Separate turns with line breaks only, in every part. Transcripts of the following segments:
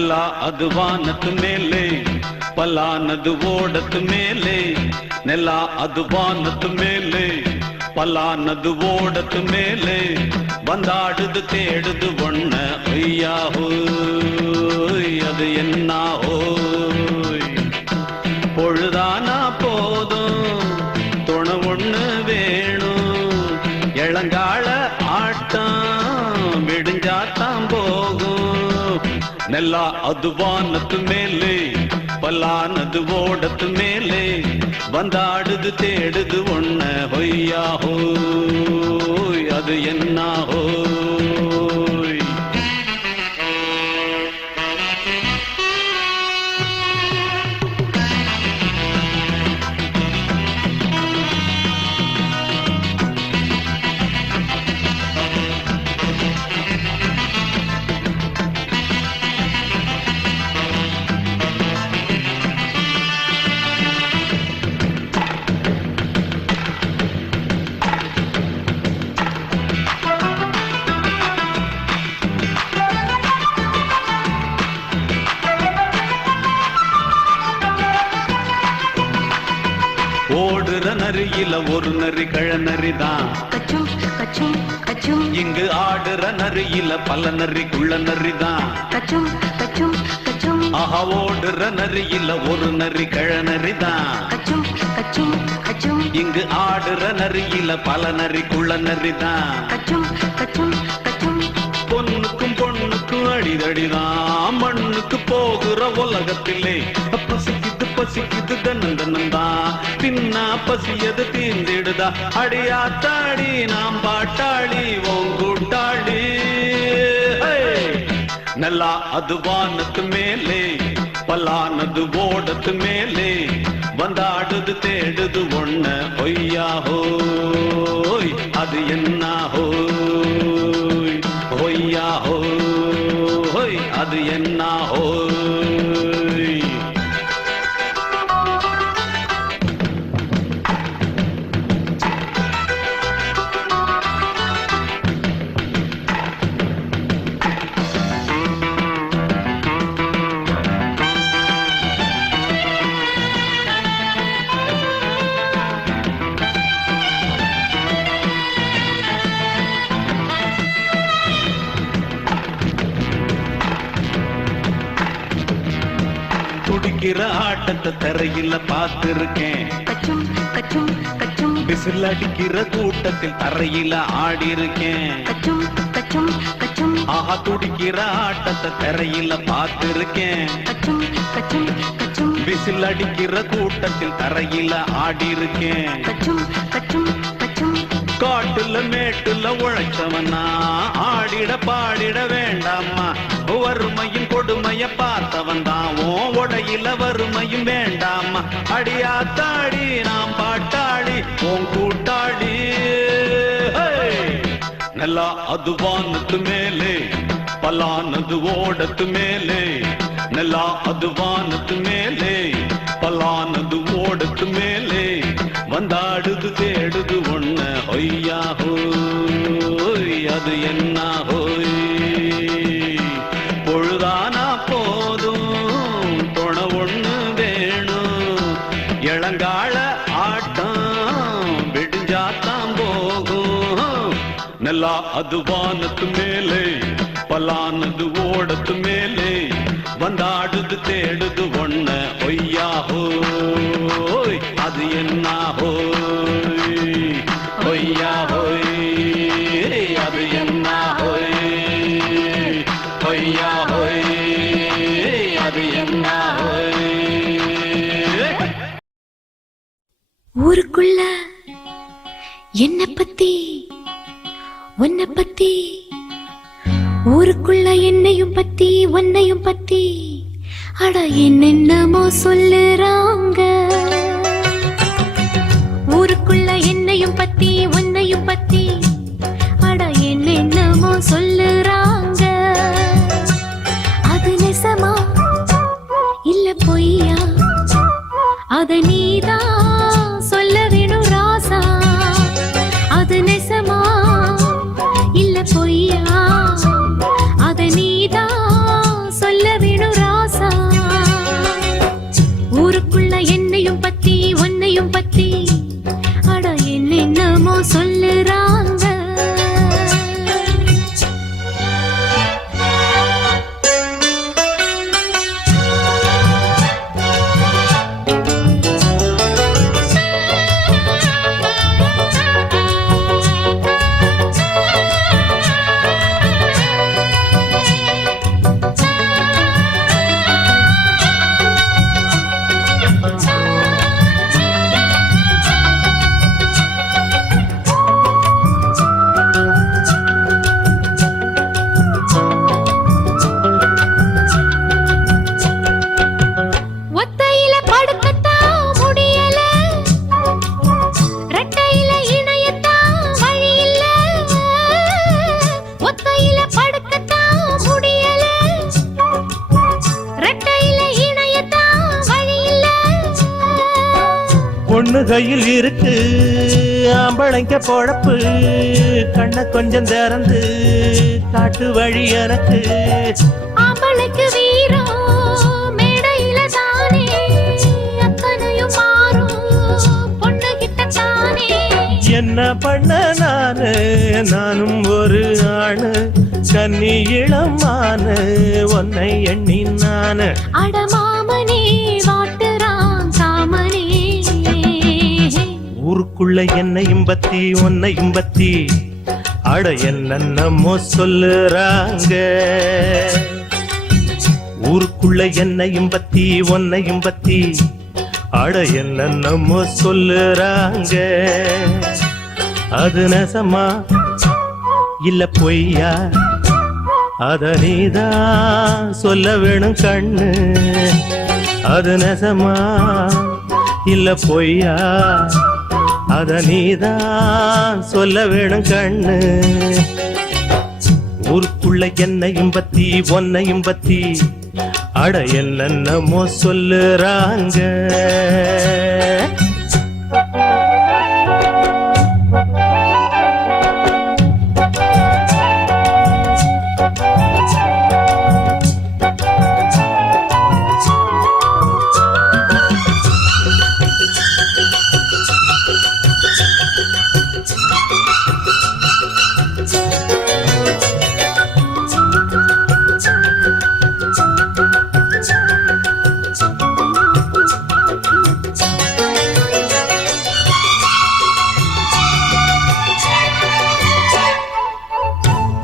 நிலா அது வானத்து மேலே பல்லானது ஓடத்து மேலே. நிலா அது வானத்து மேலே பல்லானது ஓடத்து மேலே. வந்தாடுது தேடுது ஒன்ன ஐயாஹோ அது என்னாஹோ நெல்லா அதுவானத்து மேலே பல்லானது ஓடத்து மேலே வந்தாடுது தேடுது ஒன்ன ஹொய்யாஹோ அது என்ன நரியில ஒரு நரி கழநரி தான் இங்கு ஆடுற நரியில பல நரி குள்ள நரி தான் ஆஹா ஓடுற நரியில ஒரு நரி கழநரி தான் இங்கு ஆடுற நரியில பல நரி குள்ள நரி தான் பொண்ணுக்கும் பொண்ணுக்கும் அடிதடிதான். மண்ணுக்கு போகிற உலகத்திலே பசிக்குது பசிக்குது தன்னன் தன்னந்தான் பின்னா பசியது தீர்ந்திடுதா? அடியாத்தாடி நாம் பாட்டாளி உன் கூட்டாளி. நல்லா அது வானத்து மேலே பல்லானது ஓடத்து மேலே வந்தாடுது தேடுது ஒண்ண பொய்யா ஹோய் அது என்ன ஹோய்? ஹொய்யா ஹோய் அது என்ன ஆட்டத்தை தரையில பார்த்திருக்கேன்.
கச்சும் கச்சும் கச்சும்.
விசில் அடிக்கிற கூட்டத்தில் தரையில ஆடி இருக்கேன்
கச்சும் கச்சும் கச்சும்.
ஆஹா துடிக்கிற ஆட்டத்தை தரையில பார்த்திருக்கேன்.
கச்சும் கச்சும் கச்சும்.
விசில் அடிக்கிற கூட்டத்தில் தரையில ஆடி இருக்கேன்
கச்சும் கச்சும் கச்சும்.
காட்டுல மேட்டுல உழைச்சவனா ஆடிட பாடிட வேண்டாமா வறுமையும் கொடுமைய பார்த்தவன் தான். ஓ உடையில வறுமையும் வேண்டாமா அடியாத்தாடி நாம் பாட்டாளி உன் கூட்டாளி. நல்லா அது மேலே பலானது ஓடத்து மேலே. நல்லா அது மேலே பலானது ஓடத்து மேலே. வந்தாடுது தேடுது ஒண்ண ஹொய்யா அது என்னாகோ அது வானத்து மேலே பலானது ஓடத்து மேலே வந்தாடுது தேடுது ஒன்ன ஒய்யாஹோ அது என்ன ஒய்யாஹோ அது என்ன ஒய்யாஹோ அது என்ன
ஊருக்குள்ள என்ன பத்தி உன்னை பத்தி ஊருக்குள்ள என்னையும் பத்தி உன்னையும் பத்தி அட என்னென்னமோ சொல்லுறாங்க. ஊருக்குள்ள என்னையும் பத்தி உன்னையும் பத்தி அட என்னென்னமோ சொல்லுறாங்க. அது நெசமா இல்ல பொய்யா? அத நீதான்
பொண்ணு கையில் இருக்கு. ஆம்பளைங்க பொழப்பு. கண்ண கொஞ்சம் திறந்து காட்டு வழி எனக்கு.
ஆம்பளைக்கு வீரம்
என்ன பண்ண நானு? நானும் ஒரு ஆணு. கன்னி இளமானு உன்னை எண்ணி நானு.
அடமாமனே
ஊருக்குள்ள என்ன இம்பத்தி உன்னையும் இம்பத்தி. அட என்னென்னமோ சொல்லுறாங்க. ஊருக்குள்ள என்ன இம்பத்தி உன்னையும் இம்பத்தி. அட என்னென்னமோ சொல்லுறாங்க. அது நெசமா? இல்ல பொய்யா? அத நீதான் சொல்ல வேணும் கண்ணு. அது நெசமா? இல்ல பொய்யா? அத நீதான் சொல்ல வேணும் கண்ணு. ஊருக்குள்ள என்னையும் பத்தி ஒன்னையும் பத்தி அட என்னென்னமோ சொல்லுறாங்க.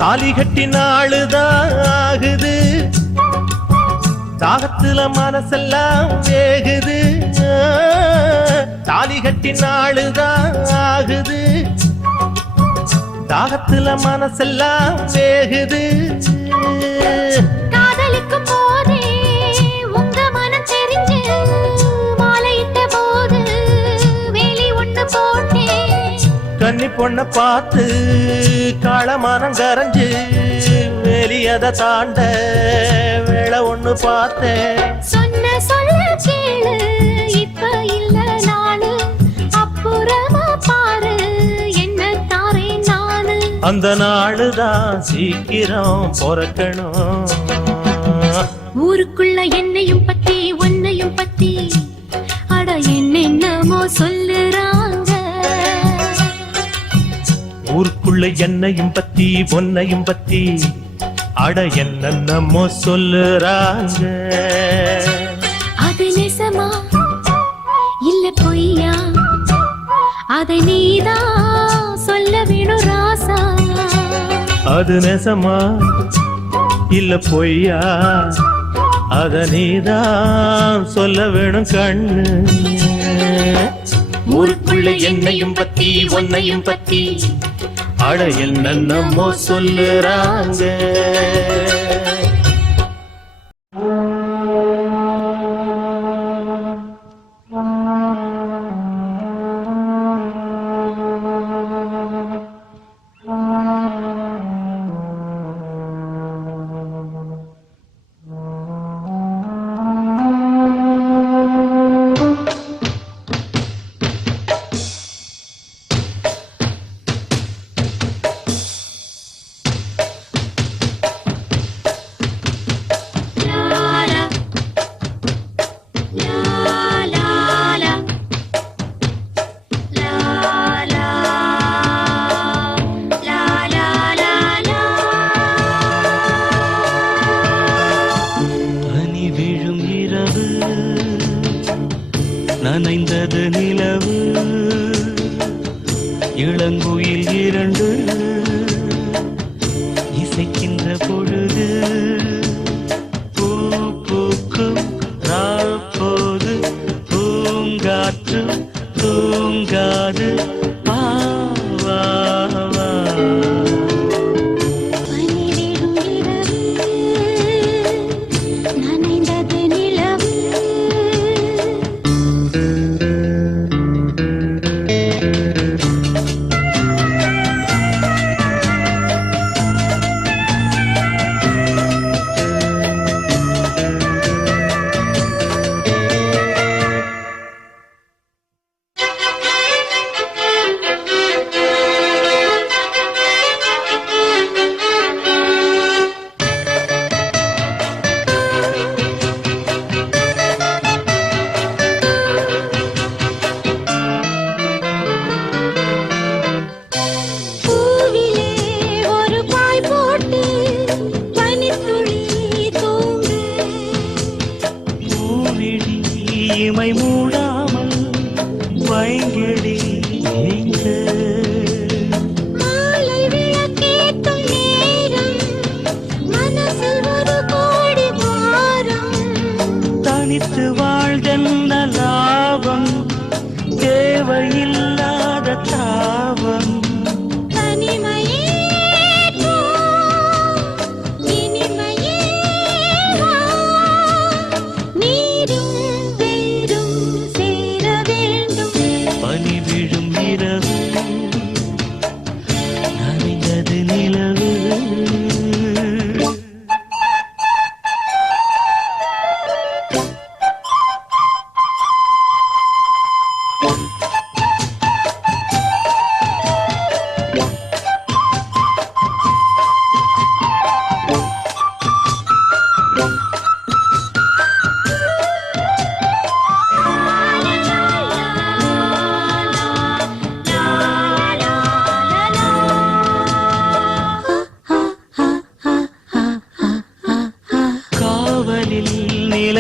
தாலி கட்டி நாளுதான் ஆகுது. தாகத்துல மனசெல்லாம் வேகுது. தாலி கட்டி நாளுதான் ஆகுது. தாகத்துல மனசெல்லாம் வேகுது.
காதலிக்கும் போதே உங்க மனம் தெரிஞ்சு மாலையிட்ட போது வேலி ஒண்ணு போட்டேன்
கன்னி பொண்ண பார்த்து காளமானம் கரைஞ்சு வெளியத தாண்ட வேலை ஒண்ணு பார்த்தேன்.
சொன்ன சொல்ல கேளு இப்ப இல்ல நானு. அப்புறமா பாரு என்ன தாரே நானு.
அந்த நாளுதான் சீக்கிரம் பிறக்கணும்.
ஊருக்குள்ள என்னையும் பத்தி உன்னையும் பத்தி. அட என்னென்னமோ சொல்லுறாங்க
ஊருக்குள்ள என்னையும் பத்தி பொன்னையும் பத்தி. அட என்னென்னமோ சொல்லுறாங்க.
அது நெசமா? இல்ல பொய்யா? அதை நீதான் சொல்ல வேணும் ராசா?
அது நெசமா? இல்ல பொய்யா? அத நீதான் சொல்ல வேணும் கண்ணு. ஊருக்குள்ள என்னையும் பத்தி உன்னையும் பத்தி. அட என்னென்னமோ சொல்லுறாங்க. நனைந்தது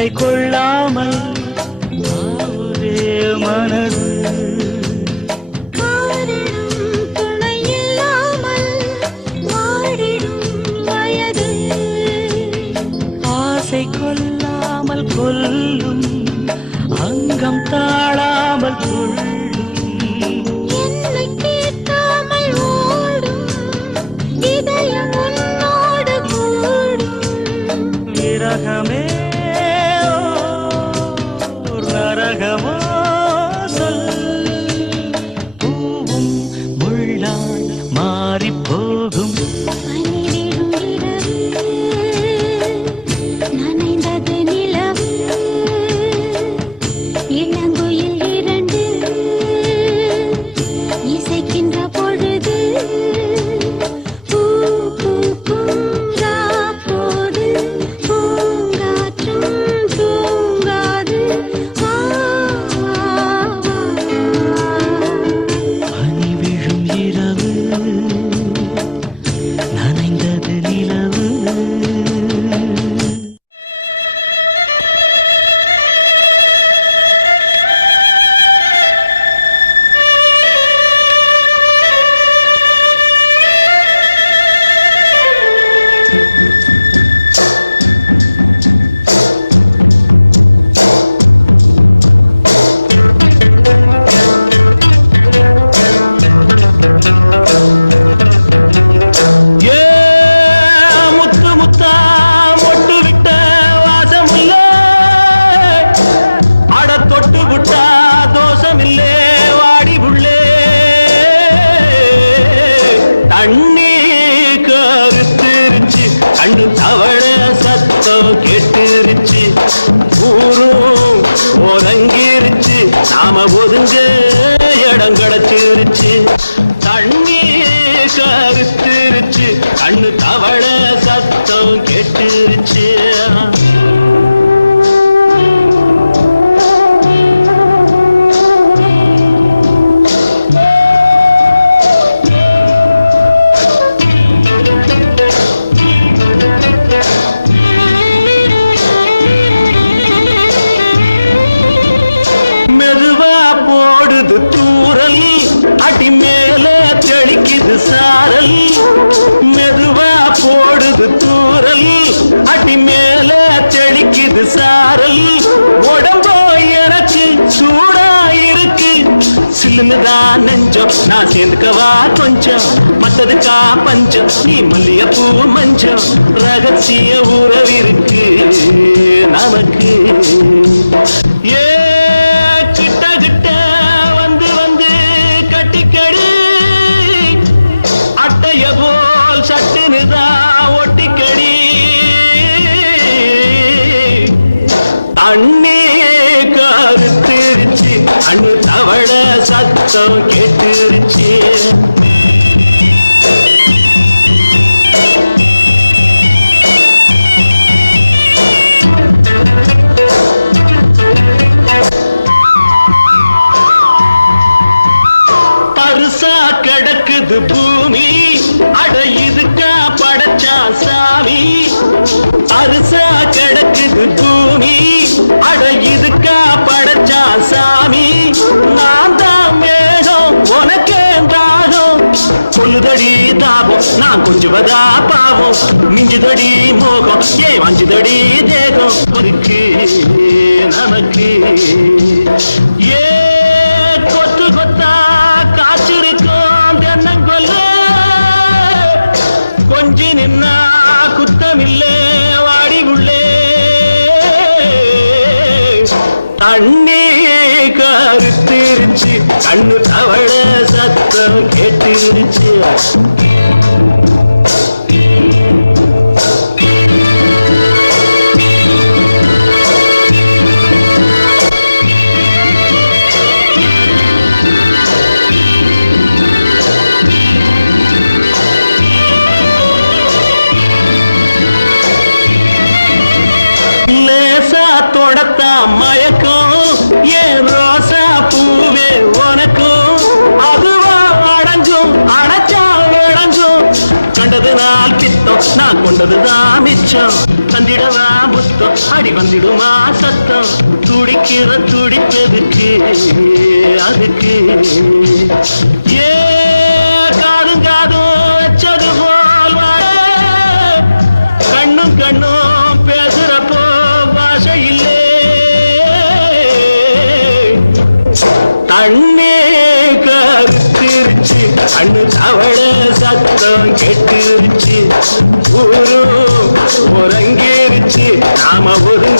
கை கொள்ளாமல் ஒரே மனது. ஆசை கொல்லாமல் கொல்லும் அங்கம் தாழாமல் கொள்ளும் விரகமே சேர்ந்துதான் நெஞ்சம் நான் சேர்ந்துக்கவா கொஞ்சம்? மத்ததுக்கா பஞ்சம்? நீ மல்லிய பூ மஞ்சம்? ரகசிய உறவிற்கு நமக்கு. ஏ ದುಡಿದೆ ಗೋ புத்தம் வந்துடுமா சத்தம் துடிக்கிற துடிப்பதுக்கு அதுக்கு. ஏ காதும் காதும் வச்சது போல் கண்ணும் கண்ணும் பேசுறப்போ பாஷை இல்லே. தண்ணே கருத்திருச்சு. கண்ணு தவள சத்தம் கெட்டுருச்சு. ஊரு உறங்கிருச்சு நாம ஒருங்க